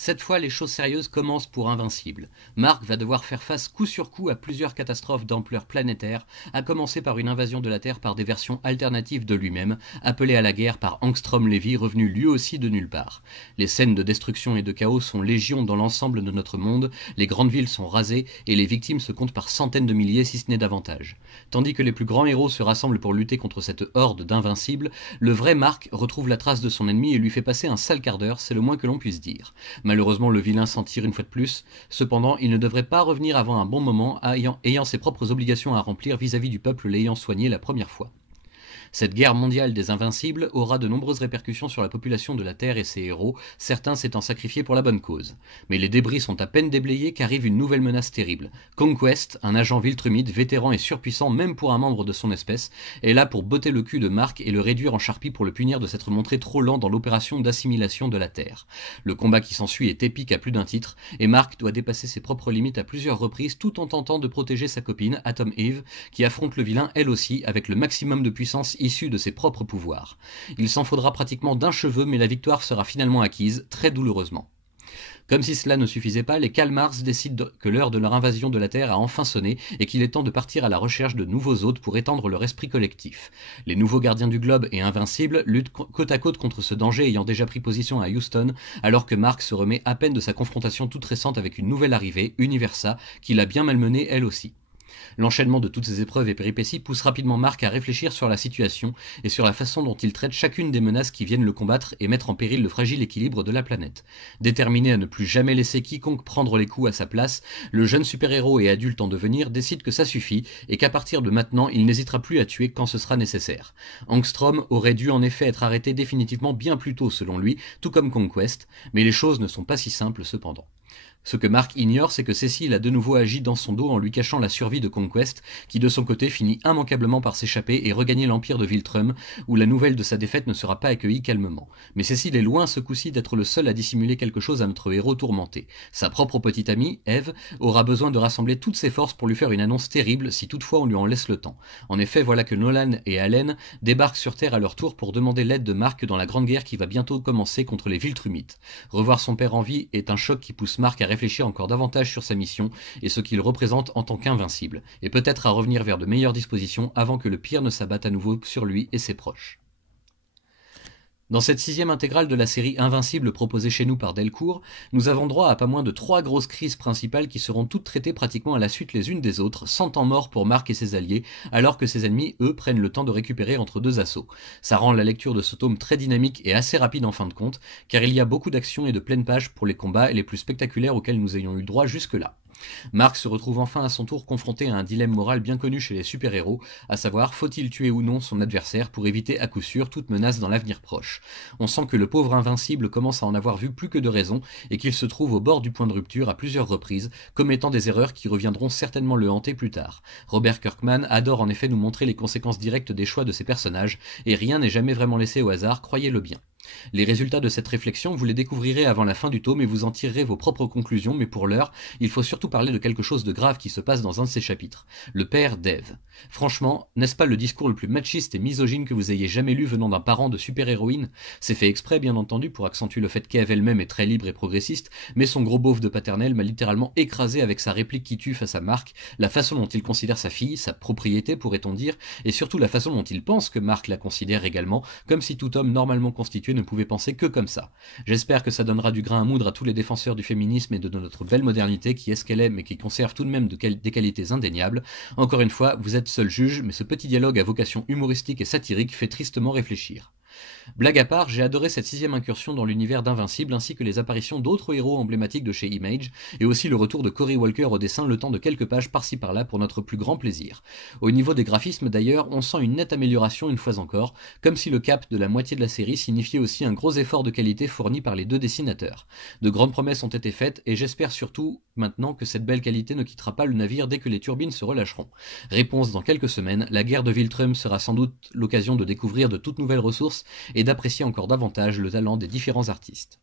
Cette fois, les choses sérieuses commencent pour Invincible. Mark va devoir faire face coup sur coup à plusieurs catastrophes d'ampleur planétaire, à commencer par une invasion de la Terre par des versions alternatives de lui-même, appelé à la guerre par Angstrom Levy, revenu lui aussi de nulle part. Les scènes de destruction et de chaos sont légion dans l'ensemble de notre monde, les grandes villes sont rasées et les victimes se comptent par centaines de milliers si ce n'est davantage. Tandis que les plus grands héros se rassemblent pour lutter contre cette horde d'invincibles, le vrai Mark retrouve la trace de son ennemi et lui fait passer un sale quart d'heure, c'est le moins que l'on puisse dire. Malheureusement, le vilain s'en tire une fois de plus. Cependant, il ne devrait pas revenir avant un bon moment, ayant ses propres obligations à remplir vis-à-vis du peuple l'ayant soigné la première fois. Cette guerre mondiale des Invincibles aura de nombreuses répercussions sur la population de la Terre et ses héros, certains s'étant sacrifiés pour la bonne cause. Mais les débris sont à peine déblayés qu'arrive une nouvelle menace terrible. Conquest, un agent Viltrumite, vétéran et surpuissant même pour un membre de son espèce, est là pour botter le cul de Mark et le réduire en charpie pour le punir de s'être montré trop lent dans l'opération d'assimilation de la Terre. Le combat qui s'ensuit est épique à plus d'un titre, et Mark doit dépasser ses propres limites à plusieurs reprises tout en tentant de protéger sa copine, Atom Eve, qui affronte le vilain elle aussi avec le maximum de puissance issue de ses propres pouvoirs. Il s'en faudra pratiquement d'un cheveu, mais la victoire sera finalement acquise, très douloureusement. Comme si cela ne suffisait pas, les Kalmars décident que l'heure de leur invasion de la Terre a enfin sonné et qu'il est temps de partir à la recherche de nouveaux hôtes pour étendre leur esprit collectif. Les nouveaux gardiens du globe et Invincibles luttent côte à côte contre ce danger ayant déjà pris position à Houston, alors que Mark se remet à peine de sa confrontation toute récente avec une nouvelle arrivée, Universa, qui l'a bien malmenée elle aussi. L'enchaînement de toutes ces épreuves et péripéties pousse rapidement Mark à réfléchir sur la situation et sur la façon dont il traite chacune des menaces qui viennent le combattre et mettre en péril le fragile équilibre de la planète. Déterminé à ne plus jamais laisser quiconque prendre les coups à sa place, le jeune super-héros et adulte en devenir décide que ça suffit et qu'à partir de maintenant, il n'hésitera plus à tuer quand ce sera nécessaire. Angstrom aurait dû en effet être arrêté définitivement bien plus tôt selon lui, tout comme Conquest, mais les choses ne sont pas si simples cependant. Ce que Mark ignore, c'est que Cecil a de nouveau agi dans son dos en lui cachant la survie de Conquest, qui de son côté finit immanquablement par s'échapper et regagner l'empire de Viltrum, où la nouvelle de sa défaite ne sera pas accueillie calmement. Mais Cecil est loin ce coup-ci d'être le seul à dissimuler quelque chose à notre héros tourmenté. Sa propre petite amie, Eve, aura besoin de rassembler toutes ses forces pour lui faire une annonce terrible si toutefois on lui en laisse le temps. En effet, voilà que Nolan et Allen débarquent sur Terre à leur tour pour demander l'aide de Mark dans la grande guerre qui va bientôt commencer contre les Viltrumites. Revoir son père en vie est un choc qui pousse Mark à réfléchir encore davantage sur sa mission et ce qu'il représente en tant qu'invincible, et peut-être à revenir vers de meilleures dispositions avant que le pire ne s'abatte à nouveau sur lui et ses proches. Dans cette 6e intégrale de la série Invincible proposée chez nous par Delcourt, nous avons droit à pas moins de 3 grosses crises principales qui seront toutes traitées pratiquement à la suite les unes des autres, sans temps mort pour Mark et ses alliés, alors que ses ennemis, eux, prennent le temps de récupérer entre deux assauts. Ça rend la lecture de ce tome très dynamique et assez rapide en fin de compte, car il y a beaucoup d'actions et de pleines pages pour les combats les plus spectaculaires auxquels nous ayons eu droit jusque-là. Mark se retrouve enfin à son tour confronté à un dilemme moral bien connu chez les super-héros, à savoir faut-il tuer ou non son adversaire pour éviter à coup sûr toute menace dans l'avenir proche. On sent que le pauvre Invincible commence à en avoir vu plus que de raison et qu'il se trouve au bord du point de rupture à plusieurs reprises, commettant des erreurs qui reviendront certainement le hanter plus tard. Robert Kirkman adore en effet nous montrer les conséquences directes des choix de ses personnages, et rien n'est jamais vraiment laissé au hasard, croyez-le bien. Les résultats de cette réflexion, vous les découvrirez avant la fin du tome et vous en tirerez vos propres conclusions, mais pour l'heure, il faut surtout parler de quelque chose de grave qui se passe dans un de ces chapitres. Le père d'Eve. Franchement, n'est-ce pas le discours le plus machiste et misogyne que vous ayez jamais lu venant d'un parent de super-héroïne? C'est fait exprès, bien entendu, pour accentuer le fait qu'Eve elle-même est très libre et progressiste, mais son gros beauf de paternel m'a littéralement écrasé avec sa réplique qui tue face à Mark, la façon dont il considère sa fille, sa propriété pourrait-on dire, et surtout la façon dont il pense que Mark la considère également, comme si tout homme normalement constitué ne pouvait penser que comme ça. J'espère que ça donnera du grain à moudre à tous les défenseurs du féminisme et de notre belle modernité qui est ce qu'elle est mais qui conserve tout de même des qualités indéniables. Encore une fois, vous êtes seul juge, mais ce petit dialogue à vocation humoristique et satirique fait tristement réfléchir. Blague à part, j'ai adoré cette 6e incursion dans l'univers d'Invincible ainsi que les apparitions d'autres héros emblématiques de chez Image et aussi le retour de Cory Walker au dessin le temps de quelques pages par-ci par-là pour notre plus grand plaisir. Au niveau des graphismes d'ailleurs, on sent une nette amélioration une fois encore, comme si le cap de la moitié de la série signifiait aussi un gros effort de qualité fourni par les deux dessinateurs. De grandes promesses ont été faites et j'espère surtout maintenant que cette belle qualité ne quittera pas le navire dès que les turbines se relâcheront. Réponse dans quelques semaines, la guerre de Viltrum sera sans doute l'occasion de découvrir de toutes nouvelles ressources et d'apprécier encore davantage le talent des différents artistes.